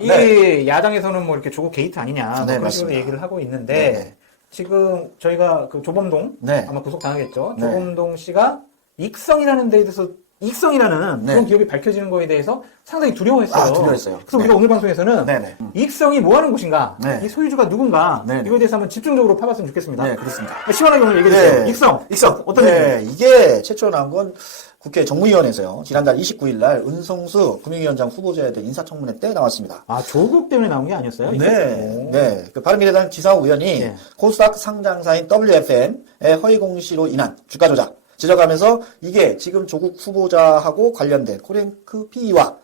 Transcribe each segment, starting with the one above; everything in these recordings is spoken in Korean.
이 야당에서는 뭐 이렇게 조국 게이트 아니냐 뭐 네, 그런 식으로 맞습니다. 얘기를 하고 있는데 네. 지금 저희가 그 조범동 네. 아마 구속 당하겠죠. 네. 조범동 씨가 익성이라는 데에 대해서 익성이라는 네. 그런 기업이 밝혀지는 거에 대해서 상당히 두려워했어요. 아, 두려워했어요. 그래서 네. 우리가 오늘 방송에서는 네네. 익성이 뭐 하는 곳인가, 네. 이 소유주가 누군가 네네. 이거에 대해서 한번 집중적으로 파봤으면 좋겠습니다. 네, 그렇습니다. 시원하게 오늘 얘기해 주세요. 익성. 어떤 네, 얘기예요? 이게 최초로 나온 건 국회 정무위원회에서요. 지난달 29일 날 은성수 금융위원장 후보자에 대한 인사청문회 때 나왔습니다. 아, 조국 때문에 나온 게 아니었어요? 네, 네. 그 바른미래당 지상욱 의원이 네. 코스닥 상장사인 WFM의 허위 공시로 인한 주가 조작 지적하면서 이게 지금 조국 후보자하고 관련된 코랭크 PE와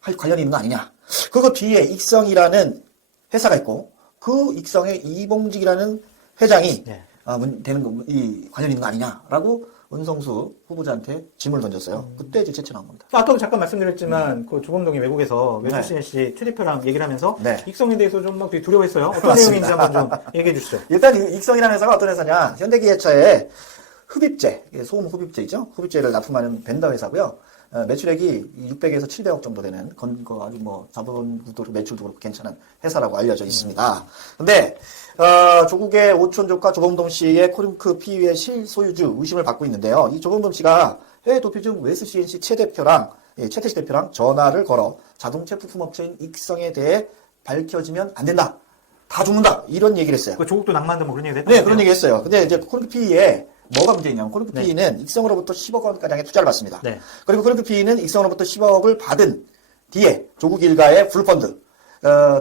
관련이 있는 거 아니냐. 그거 뒤에 익성이라는 회사가 있고 그 익성의 이봉직이라는 회장이 네. 이 관련이 있는 거 아니냐라고 은성수 후보자한테 질문을 던졌어요. 그때 이제 제출한 겁니다. 아까도 잠깐 말씀드렸지만 그 조범동이 외국에서 네. 웨스시엔씨 최대표랑 얘기를 하면서 네. 익성에 대해서 좀 막 되게 두려워했어요. 어떤 맞습니다. 내용인지 한번 좀 얘기해 주시죠. 일단 이 익성이라는 회사가 어떤 회사냐? 현대기아차의 흡입제, 소음 흡입제이죠. 흡입제를 납품하는 벤더 회사고요. 매출액이 600에서 700억 정도 되는 아주 뭐 자본도 매출도 그렇고 괜찮은 회사라고 알려져 있습니다. 근데 조국의 오촌 조카 조범동 씨의 코링크 PE의 실소유주 의심을 받고 있는데요. 이 조범동 씨가 해외 도피 중 웨스CNC 최태식 대표랑 전화를 걸어 자동차 부품업체인 익성에 대해 밝혀지면 안 된다. 다 죽는다. 이런 얘기를 했어요. 그 조국도 낭만다 뭐 그런 얘기 했던 네, 그런 얘기 했어요. 근데 이제 코링크 PE에 뭐가 문제있냐면 코링크 네. PE는 익성으로부터 10억 원가량의 투자를 받습니다. 네. 그리고 코링크 PE는 익성으로부터 10억을 받은 뒤에 조국 일가의 블루펀드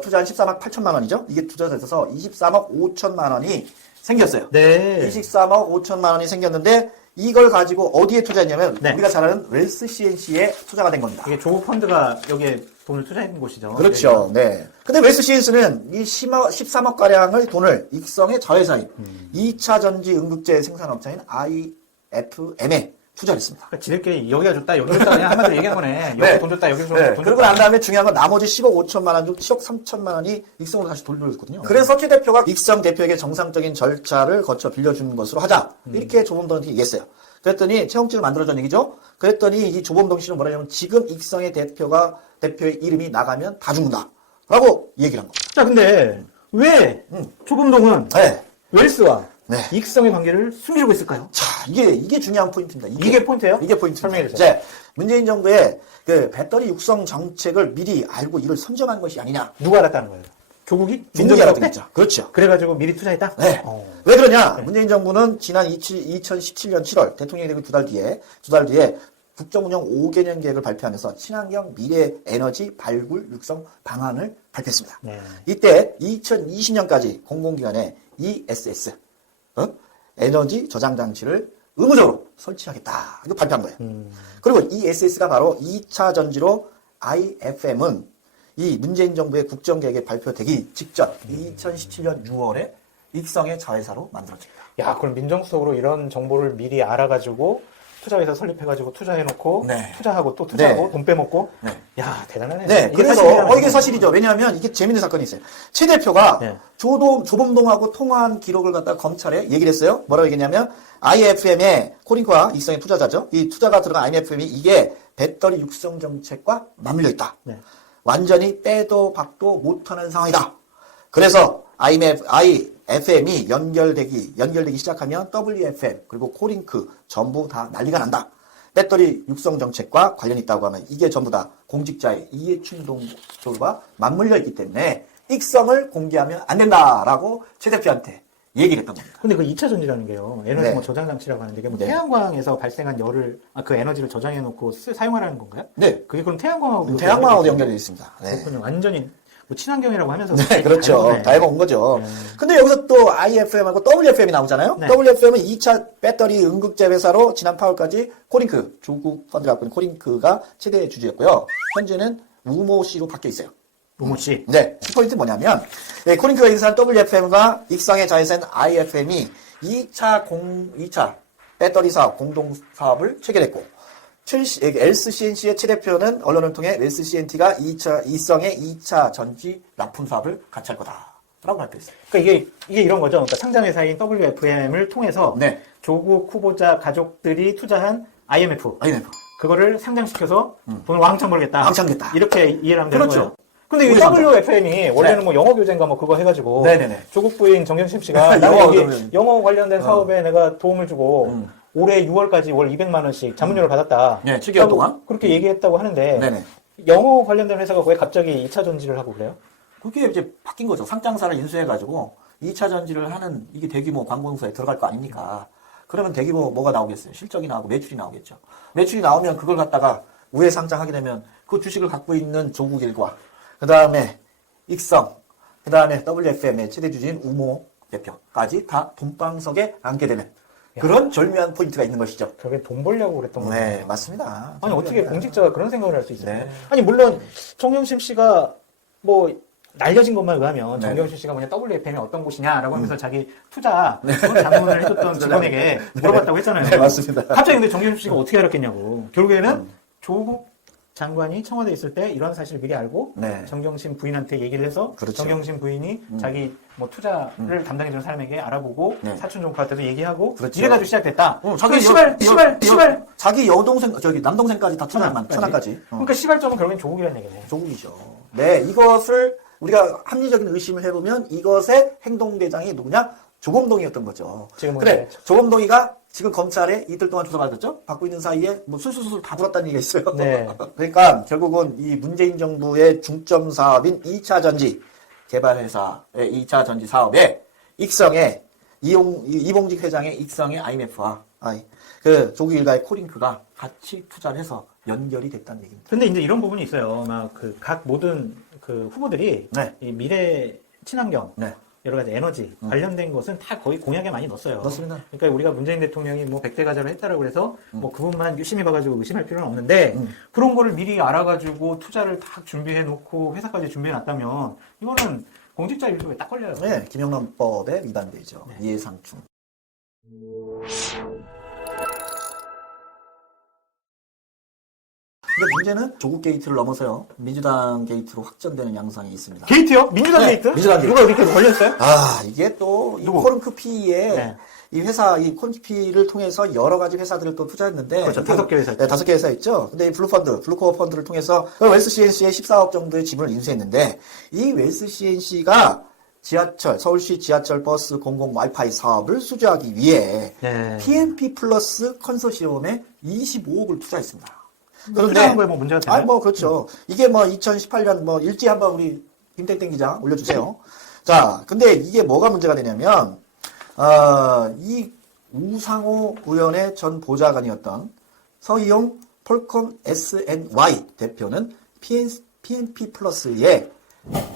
투자한 13억 8천만 원이죠. 이게 투자가 돼서 23억 5천만 원이 생겼어요. 네. 23억 5천만 원이 생겼는데 이걸 가지고 어디에 투자했냐면 네. 우리가 잘 아는 웰스 CNC에 투자가 된 겁니다. 이게 조국 펀드가 여기에 돈을 투자했는 곳이죠. 그렇죠. 네. 근데 웰스 CNC는 이 13억 가량의 돈을 익성의 자회사인 2차 전지 응급제 생산업체인 IFM에 투자를 했습니다. 그러니까 지들끼리 여기가 좋다, 여기가 좋다, 그냥 한마디로 얘기한 거네. 여기 네. 돈 줬다, 여기 돈 네. 줬다. 그러고 난 다음에 중요한 건 나머지 10억 5천만 원 중 7억 3천만 원이 익성으로 다시 돌려줬거든요. 그래서 최 대표가 익성 대표에게 정상적인 절차를 거쳐 빌려주는 것으로 하자. 이렇게 조범동한테 얘기했어요. 그랬더니 채용증을 만들어준 얘기죠. 그랬더니 이 조범동 씨는 뭐라 하냐면 지금 익성의 대표의 이름이 나가면 다 죽는다. 라고 얘기를 한 거예요. 자, 근데 왜 조범동은 네. 웰스와 네. 익성의 관계를 숨기고 있을까요? 자, 이게 중요한 포인트입니다. 이게 포인트예요? 이게 포인트입니다. 설명해 주세요. 이제 문재인 정부의 그 배터리 육성 정책을 미리 알고 이걸 선점한 것이 아니냐. 누가 알았다는 거예요? 조국이? 민정이 알았던 때? 거죠. 그렇죠. 그래가지고 미리 투자했다? 네. 어. 왜 그러냐? 문재인 정부는 지난 2017년 7월 대통령이 되고 두 달 뒤에 국정운영 5개년 계획을 발표하면서 친환경 미래 에너지 발굴 육성 방안을 발표했습니다. 네. 이때 2020년까지 공공기관에 ESS 에너지 저장 장치를 의무적으로 설치하겠다. 이거 발표한 거예요. 그리고 ESS가 바로 2차 전지로 IFM은 이 문재인 정부의 국정계획에 발표되기 직전 2017년 6월에 익성의 자회사로 만들어집니다. 야, 그럼 민정수석으로 이런 정보를 미리 알아가지고 투자회사 설립해가지고 투자해놓고 네. 투자하고 또 투자하고 네. 돈 빼먹고 네. 야, 대단하네. 네, 이게 그래서 사실이라는 이게 사실이죠. 왜냐하면 이게 재밌는 사건이 있어요. 최 대표가 네. 조범동하고 통화한 기록을 갖다 검찰에 얘기를 했어요. 뭐라고 얘기했냐면 IFM의 코링크와 익성의 투자자죠. 이 투자가 들어간 IFM이 이게 배터리 육성 정책과 맞물려 있다. 네. 완전히 빼도 박도 못하는 상황이다. 그래서 IFM이 연결되기 시작하면 WFM 그리고 코링크 전부 다 난리가 난다. 배터리 육성 정책과 관련이 있다고 하면 이게 전부 다 공직자의 이해충돌과 맞물려 있기 때문에 익성을 공개하면 안 된다라고 최 대표한테 얘기를 했던 겁니다. 근데 그 2차 전지라는 게요. 에너지 네. 뭐 저장 장치라고 하는데 이게 뭐 네. 태양광에서 발생한 열을 그 에너지를 저장해 놓고 사용하라는 건가요? 네. 그게 그럼 태양광하고 태양광하고도 연결되어 있습니다. 네. 그렇군요. 완전히 뭐 친환경이라고 하면서 네, 그렇죠. 다 해본 거죠. 네. 근데 여기서 또 IFM하고 WFM이 나오잖아요. 네. WFM은 2차 배터리 응급제 회사로 지난 8월까지 코링크, 조국 펀드를 갖고 있는 코링크가 최대 주주였고요. 현재는 우모 씨로 바뀌어 있어요. 우모 씨. 네. 키포인트 뭐냐면, 코링크가 인수한 WFM과 익성의 자회사인 IFM이 2차 배터리 사업, 공동 사업을 체결했고, LCNC의 최 대표는 언론을 통해 LCNT가 익성의 2차 전지 납품 사업을 같이 할 거다라고 발표했어요. 그러니까 이게 이런 거죠. 그러니까 상장회사인 WFM을 통해서 네. 조국 후보자 가족들이 투자한 IMF IMF. 그거를 상장시켜서 돈을 왕창 벌겠다. 왕창 겠다. 이렇게 이해를 하면 되는 그렇죠. 거예요. 근데 이 우리 상장. WFM이 원래는 뭐 영어 교재인가 뭐 그거 해가지고 네네네. 조국 부인 정경심 씨가 영어 영어, 그러면- 영어 관련된 사업에 내가 도움을 주고 올해 6월까지 월 200만 원씩 자문료를 받았다. 네, 7개월 동안. 그렇게 얘기했다고 하는데 네네. 영어 관련된 회사가 왜 갑자기 2차 전지를 하고 그래요? 그게 이제 바뀐 거죠. 상장사를 인수해가지고 2차 전지를 하는 이게 대규모 광고공사에 들어갈 거 아닙니까? 그러면 대규모 뭐가 나오겠어요? 실적이 나오고 매출이 나오겠죠. 매출이 나오면 그걸 갖다가 우회 상장하게 되면 그 주식을 갖고 있는 조국 일과, 그 다음에 익성, 그 다음에 WFM의 최대 주주인 우모 대표까지 다 돈방석에 앉게 되는 그런 절묘한 포인트가 있는 것이죠. 그게 돈 벌려고 그랬던 거예요. 네, 맞습니다. 아니 어떻게 공직자가 그런 생각을 할 수 있어요? 네. 아니 물론 정경심 씨가 뭐 날려진 것만 의하면 네. 정경심 씨가 뭐냐 WFM이 어떤 곳이냐라고 하면서 자기 투자 자문을 해줬던 직원에게 물어봤다고 했잖아요. 네, 맞습니다. 갑자기 근데 정경심 씨가 어떻게 알았겠냐고. 결국에는 조국 장관이 청와대에 있을 때 이런 사실을 미리 알고 네. 정경심 부인한테 얘기를 해서 그렇죠. 정경심 부인이 자기 뭐 투자를 담당해주는 사람에게 알아보고 네. 사촌 조카한테도 얘기하고 그렇죠. 이래가지고 시작됐다. 자기 시발 자기 여동생, 저기 남동생까지 다 천안까지. 그러니까 시발점은 결국엔 조국이라는 얘기네. 조국이죠. 네, 이것을 우리가 합리적인 의심을 해보면 이것의 행동대장이 누구냐? 조범동이었던 거죠. 지금은 그래, 이제 조범동이가 지금 검찰에 이틀 동안 조사받았죠? 받고 있는 사이에 뭐 술술술 다 불었다는 얘기가 있어요. 네. 그러니까 결국은 이 문재인 정부의 중점 사업인 2차 전지 개발회사의 2차 전지 사업에 익성의 이봉직 회장의 익성의 IMF와 그 조국 일가의 코링크가 같이 투자를 해서 연결이 됐다는 얘기입니다. 근데 이제 이런 부분이 있어요. 막 그 각 모든 그 후보들이 네. 이 미래 친환경 네. 여러 가지 에너지 관련된 것은 다 거의 공약에 많이 넣었어요. 넣습니다. 그러니까 우리가 문재인 대통령이 뭐 100대 가자로 했다라고 해서 뭐 그 부분만 유심히 봐가지고 의심할 필요는 없는데 그런 거를 미리 알아가지고 투자를 다 준비해 놓고 회사까지 준비해 놨다면 이거는 공직자 일조에 딱 걸려요. 네, 김영란법에 위반되죠. 네. 이해상충. 근데 문제는 조국 게이트를 넘어서요. 민주당 게이트로 확전되는 양상이 있습니다. 게이트요? 민주당 네, 게이트? 민주당 게이트. 누가 이렇게 걸렸어요? 아, 이게 또, 이 누구? 코른크 P에, 네. 이 회사, 이 코른크 P를 통해서 여러 가지 회사들을 또 투자했는데. 그렇죠. 이게- 5개 회사 있죠. 네, 5개 회사 있죠. 근데 이 블루코어 펀드를 통해서 웰스 CNC에 14억 정도의 지분을 인수했는데, 이 웰스 CNC가 서울시 지하철 버스 공공 와이파이 사업을 수주하기 위해 네. PNP 플러스 컨소시엄에 25억을 투자했습니다. 투자한 거에 뭐 문제가 되나요? 뭐, 그렇죠. 이게 뭐 2018년 뭐 일지 한번 우리 김땡땡 기자 올려주세요. 자, 근데 이게 뭐가 문제가 되냐면, 이 우상호 의원의 전 보좌관이었던 서희용 폴콤 SNY 대표는 PNP 플러스의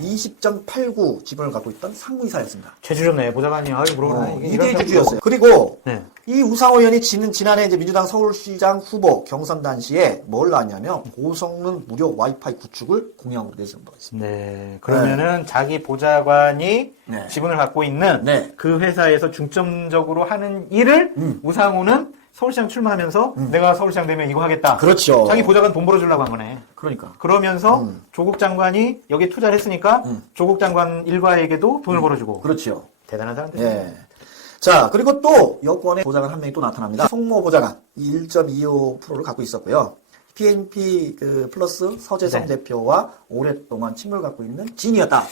20.89 지분을 갖고 있던 상무이사였습니다. 죄주셨네. 보좌관이 아유 물어보네. 이게 이대 이런 주주였어요. 그리고 네. 이 우상호 의원이 지난해 이제 민주당 서울시장 후보 경선 당시에 뭘 나왔냐면 고성능 무료 와이파이 구축을 공약으로 내세운 바가 있습니다. 네. 그러면은 자기 보좌관이 네. 지분을 갖고 있는 네. 그 회사에서 중점적으로 하는 일을 우상호는 서울시장 출마하면서 내가 서울시장 되면 이거 하겠다. 그렇죠. 자기 보좌관 돈 벌어주려고 한 거네. 그러니까. 그러면서 조국 장관이 여기 투자를 했으니까 조국 장관 일가에게도 돈을 벌어주고. 그렇죠. 대단한 사람들. 예. 자, 그리고 또 여권의 보좌관 한 명이 또 나타납니다. 송모 보좌관 1.25%를 갖고 있었고요. PNP 그 플러스 서재성 네. 대표와 오랫동안 친분을 갖고 있는 진이었다.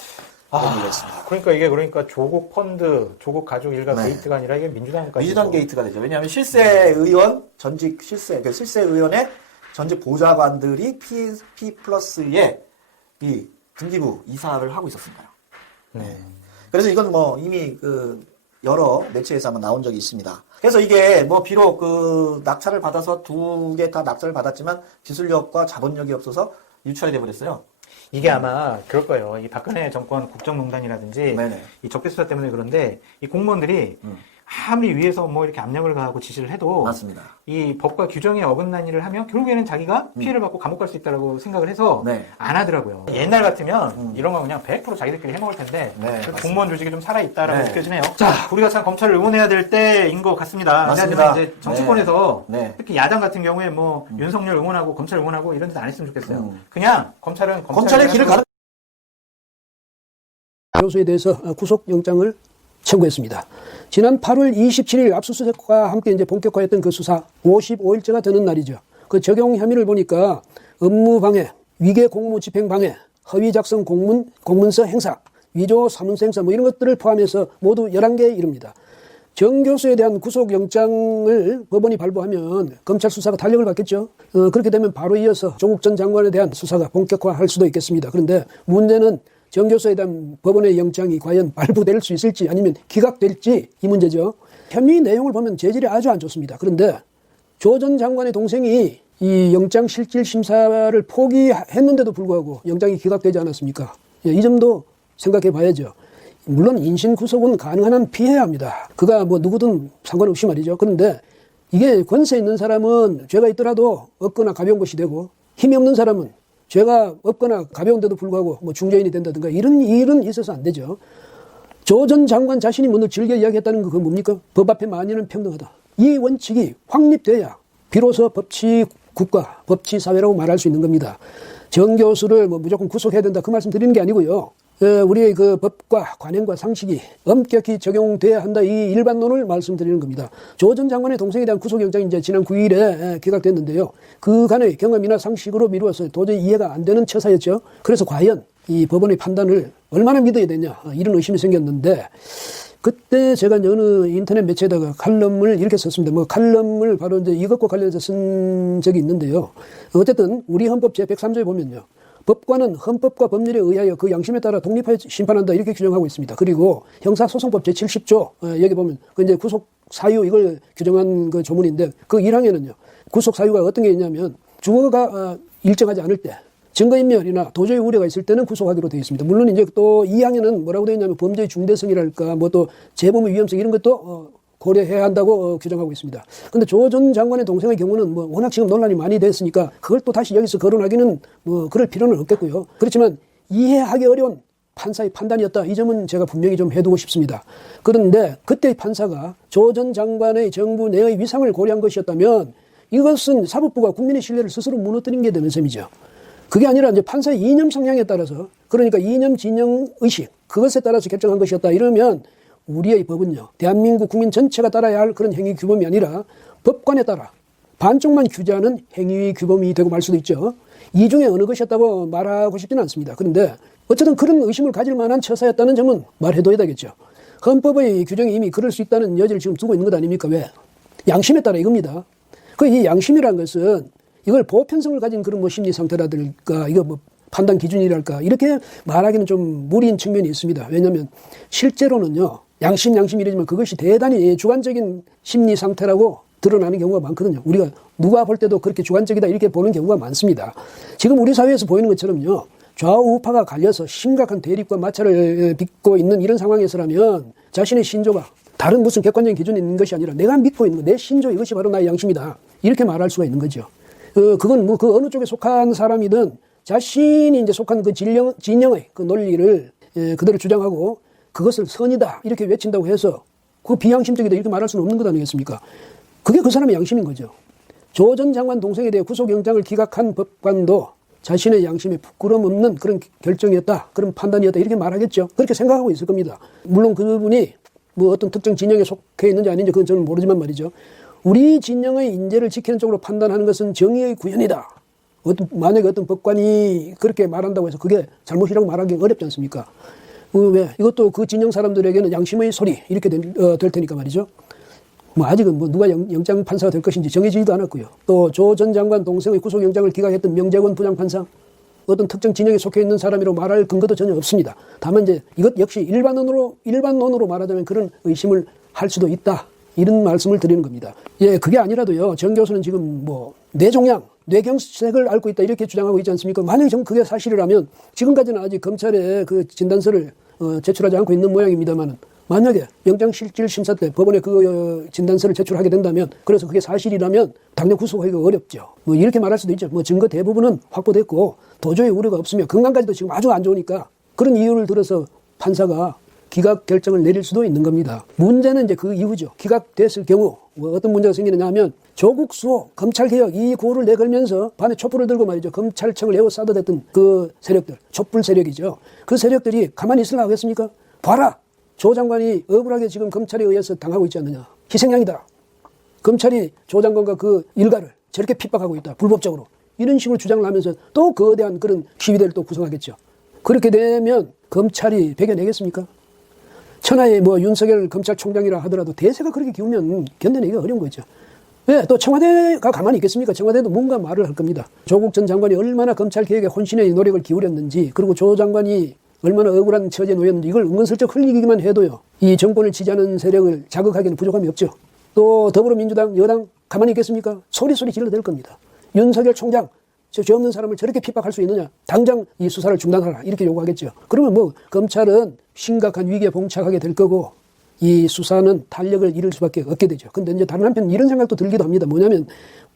이런 있습니다. 그러니까 이게 조국 펀드, 조국 가족 일가 네. 게이트가 아니라 이게 민주당까지. 민주당 게이트가 되죠. 왜냐하면 실세 의원, 전직 실세 의원의 전직 보좌관들이 PNP 플러스의 이 등기부 이사를 하고 있었으니까요. 네. 그래서 이건 뭐 이미 그 여러 매체에서 아마 나온 적이 있습니다. 그래서 이게 뭐 비록 그 낙찰을 받아서 두 개 다 낙찰을 받았지만 기술력과 자본력이 없어서 유찰이 돼버렸어요. 이게 아마 그럴 거예요. 이 박근혜 정권 국정농단이라든지 네네. 이 적폐수사 때문에 그런데 이 공무원들이 아무리 위에서 뭐 이렇게 압력을 가하고 지시를 해도 맞습니다. 이 법과 규정에 어긋난 일을 하면 결국에는 자기가 피해를 받고 감옥 갈 수 있다고 생각을 해서 네. 안 하더라고요. 옛날 같으면 이런 거 그냥 100% 자기들끼리 해먹을 텐데 네, 그 맞습니다. 공무원 조직이 좀 살아있다라고 네. 느껴지네요. 자, 우리가 참 검찰을 응원해야 될 때인 것 같습니다. 맞습니다. 하지만 이제 정치권에서 네. 특히 야당 같은 경우에 뭐 윤석열 응원하고 검찰 응원하고 이런 짓 안 했으면 좋겠어요. 그냥 검찰은 검찰의 길을 가는 교수에 대해서 구속영장을 청구했습니다. 지난 8월 27일 압수수색과 함께 이제 본격화했던 그 수사 55일째가 되는 날이죠. 그 적용 혐의를 보니까 업무방해, 위계 공무집행방해, 허위 작성 공문서 행사, 위조 사문서 행사 뭐 이런 것들을 포함해서 모두 11개에 이릅니다. 정 교수에 대한 구속영장을 법원이 발부하면 검찰 수사가 탄력을 받겠죠. 그렇게 되면 바로 이어서 조국 전 장관에 대한 수사가 본격화할 수도 있겠습니다. 그런데 문제는 정 교수에 대한 법원의 영장이 과연 발부될 수 있을지 아니면 기각될지 이 문제죠. 혐의 내용을 보면 재질이 아주 안 좋습니다. 그런데 조 전 장관의 동생이 이 영장 실질 심사를 포기했는데도 불구하고 영장이 기각되지 않았습니까? 이 점도 생각해 봐야죠. 물론 인신 구속은 가능한 한 피해야 합니다. 그가 뭐 누구든 상관없이 말이죠. 그런데 이게 권세 있는 사람은 죄가 있더라도 없거나 가벼운 것이 되고 힘이 없는 사람은 죄가 없거나 가벼운데도 불구하고 뭐 중죄인이 된다든가 이런 일은 있어서 안 되죠. 조 전 장관 자신이 먼저 즐겨 이야기했다는 거 그건 뭡니까? 법 앞에 만인은 평등하다. 이 원칙이 확립돼야 비로소 법치 국가, 법치 사회라고 말할 수 있는 겁니다. 정 교수를 뭐 무조건 구속해야 된다 그 말씀 드리는 게 아니고요. 우리의 그 법과 관행과 상식이 엄격히 적용돼야 한다 이 일반론을 말씀드리는 겁니다. 조 전 장관의 동생에 대한 구속영장이 이제 지난 9일에 기각됐는데요. 그간의 경험이나 상식으로 미루어서 도저히 이해가 안 되는 처사였죠. 그래서 과연 이 법원의 판단을 얼마나 믿어야 되냐 이런 의심이 생겼는데 그때 제가 어느 인터넷 매체에다가 칼럼을 이렇게 썼습니다. 뭐 칼럼을 바로 이제 이것과 관련해서 쓴 적이 있는데요. 어쨌든 우리 헌법 제103조에 보면요. 법관은 헌법과 법률에 의하여 그 양심에 따라 독립하여 심판한다 이렇게 규정하고 있습니다. 그리고 형사소송법 제70조 여기 보면 그 이제 구속 사유 이걸 규정한 그 조문인데 그 1항에는요. 구속 사유가 어떤 게 있냐면 주어가 일정하지 않을 때 증거인멸이나 도저히 우려가 있을 때는 구속하기로 되어 있습니다. 물론 이제 또 2항에는 뭐라고 되어 있냐면 범죄의 중대성이랄까 뭐 또 재범의 위험성 이런 것도 고려해야 한다고 규정하고 있습니다. 근데 조 전 장관의 동생의 경우는 뭐 워낙 지금 논란이 많이 됐으니까 그걸 또 다시 여기서 거론하기는 뭐 그럴 필요는 없겠고요. 그렇지만 이해하기 어려운 판사의 판단이었다. 이 점은 제가 분명히 좀 해두고 싶습니다. 그런데 그때의 판사가 조 전 장관의 정부 내의 위상을 고려한 것이었다면 이것은 사법부가 국민의 신뢰를 스스로 무너뜨린 게 되는 셈이죠. 그게 아니라 이제 판사의 이념 성향에 따라서 그러니까 이념 진영 의식 그것에 따라서 결정한 것이었다. 이러면 우리의 법은요. 대한민국 국민 전체가 따라야 할 그런 행위 규범이 아니라 법관에 따라 반쪽만 규제하는 행위 규범이 되고 말 수도 있죠. 이 중에 어느 것이었다고 말하고 싶지는 않습니다. 그런데 어쨌든 그런 의심을 가질 만한 처사였다는 점은 말해둬야 되겠죠. 헌법의 규정이 이미 그럴 수 있다는 여지를 지금 두고 있는 것 아닙니까? 왜? 양심에 따라 이겁니다. 그 이 양심이란 것은 이걸 보편성을 가진 그런 뭐 심리 상태라든가 이거 뭐 판단 기준이랄까 이렇게 말하기는 좀 무리인 측면이 있습니다. 왜냐하면 실제로는요. 양심 이러지만 그것이 대단히 주관적인 심리 상태라고 드러나는 경우가 많거든요. 우리가 누가 볼 때도 그렇게 주관적이다 이렇게 보는 경우가 많습니다. 지금 우리 사회에서 보이는 것처럼요. 좌우 우파가 갈려서 심각한 대립과 마찰을 빚고 있는 이런 상황에서라면 자신의 신조가 다른 무슨 객관적인 기준이 있는 것이 아니라 내가 믿고 있는 내 신조 이것이 바로 나의 양심이다. 이렇게 말할 수가 있는 거죠. 그건 뭐 그 어느 쪽에 속한 사람이든 자신이 이제 속한 그 진영의 그 논리를 그대로 주장하고 그것을 선이다 이렇게 외친다고 해서 그 비양심적이다 이렇게 말할 수는 없는 것 아니겠습니까? 그게 그 사람의 양심인 거죠. 조 전 장관 동생에 대해 구속영장을 기각한 법관도 자신의 양심에 부끄럼 없는 그런 결정이었다. 그런 판단이었다. 이렇게 말하겠죠. 그렇게 생각하고 있을 겁니다. 물론 그분이 뭐 어떤 특정 진영에 속해 있는지 아닌지 그건 저는 모르지만 말이죠. 우리 진영의 인재를 지키는 쪽으로 판단하는 것은 정의의 구현이다. 만약에 어떤 법관이 그렇게 말한다고 해서 그게 잘못이라고 말하기 어렵지 않습니까? 왜? 이것도 그 진영 사람들에게는 양심의 소리 이렇게 될 테니까 말이죠. 뭐 아직은 뭐 누가 영장 판사가 될 것인지 정해지지도 않았고요. 또 조 전 장관 동생의 구속영장을 기각했던 명재권 부장판사 어떤 특정 진영에 속해 있는 사람이라고 말할 근거도 전혀 없습니다. 다만 이제 이것 역시 일반론으로 말하자면 그런 의심을 할 수도 있다. 이런 말씀을 드리는 겁니다. 예, 그게 아니라도요. 정 교수는 지금 뭐 뇌종양, 뇌경색을 앓고 있다 이렇게 주장하고 있지 않습니까? 만약에 그게 사실이라면 지금까지는 아직 검찰에 그 진단서를 제출하지 않고 있는 모양입니다만 만약에 영장실질심사 때 법원에 그 진단서를 제출하게 된다면 그래서 그게 사실이라면 당장 구속하기가 어렵죠. 뭐 이렇게 말할 수도 있죠. 뭐 증거 대부분은 확보됐고 도저히 우려가 없으며 건강까지도 지금 아주 안 좋으니까 그런 이유를 들어서 판사가 기각 결정을 내릴 수도 있는 겁니다. 문제는 이제 그 이후죠. 기각됐을 경우 뭐 어떤 문제가 생기느냐 하면 조국 수호, 검찰개혁 이 구호를 내걸면서 밤에 촛불을 들고 말이죠. 검찰청을 에워싸다댔던 그 세력들, 촛불 세력이죠. 그 세력들이 가만히 있으려고 하겠습니까? 봐라! 조 장관이 억울하게 지금 검찰에 의해서 당하고 있지 않느냐. 희생양이다. 검찰이 조 장관과 그 일가를 저렇게 핍박하고 있다. 불법적으로. 이런 식으로 주장을 하면서 또 그에 대한 그런 시위대를 또 구성하겠죠. 그렇게 되면 검찰이 배겨내겠습니까? 천하의 뭐 윤석열 검찰총장이라 하더라도 대세가 그렇게 기우면 견뎌내기가 어려운 거죠. 왜? 또 청와대가 가만히 있겠습니까? 청와대도 뭔가 말을 할 겁니다. 조국 전 장관이 얼마나 검찰 개혁에 혼신의 노력을 기울였는지, 그리고 조 장관이 얼마나 억울한 처지에 놓였는지 이걸 은근슬쩍 흘리기만 해도요, 이 정권을 지지하는 세력을 자극하기는 부족함이 없죠. 또 더불어민주당, 여당 가만히 있겠습니까? 소리소리 질러댈 겁니다. 윤석열 총장, 죄 없는 사람을 저렇게 핍박할 수 있느냐? 당장 이 수사를 중단하라. 이렇게 요구하겠죠. 그러면 뭐 검찰은 심각한 위기에 봉착하게 될 거고 이 수사는 탄력을 잃을 수밖에 없게 되죠. 근데 이제 다른 한편 이런 생각도 들기도 합니다. 뭐냐면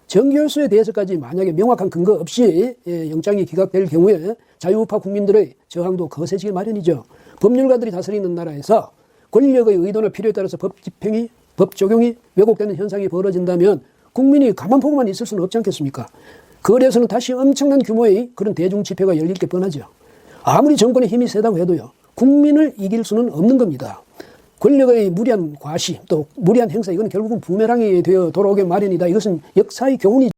정교수에 대해서까지 만약에 명확한 근거 없이 영장이 기각될 경우에 자유우파 국민들의 저항도 거세지기 마련이죠. 법률가들이 다스리는 나라에서 권력의 의도나 필요에 따라서 법 집행이, 법 적용이 왜곡되는 현상이 벌어진다면 국민이 가만 보고만 있을 수는 없지 않겠습니까? 거리에서는 다시 엄청난 규모의 그런 대중 집회가 열릴 게 뻔하죠. 아무리 정권의 힘이 세다고 해도요, 국민을 이길 수는 없는 겁니다. 권력의 무리한 과시, 또 무리한 행사, 이건 결국은 부메랑이 되어 돌아오게 마련이다. 이것은 역사의 교훈이죠.